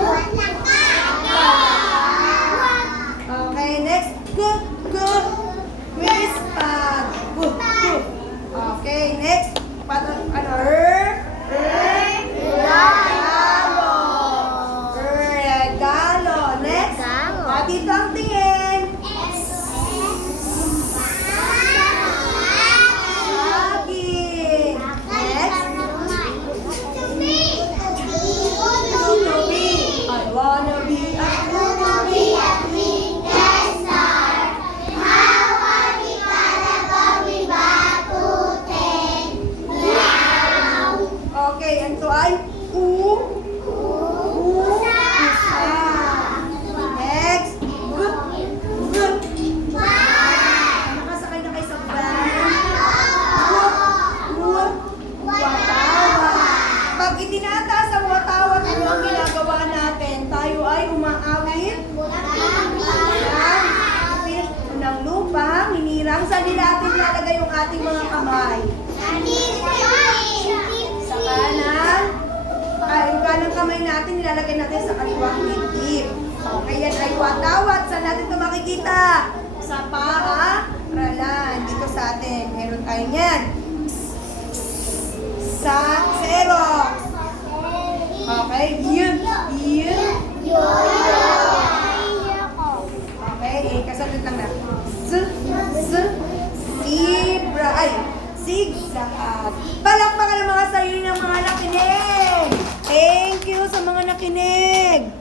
Buat. Ating mga kamay? Sa kanan. Ay, yung kamay natin, nilalagay natin sa kaliwang dibdib. Okay, yan ay watawat. Saan natin ito makikita? Sa paaralan. Dito sa atin. Meron tayo niyan. Sa zero. Okay, yun. Yun. Okay, eh, kasunod lang na. Sig Sahab. Palakpakan ang mga sarili ng mga nakinig. Thank you sa mga nakinig.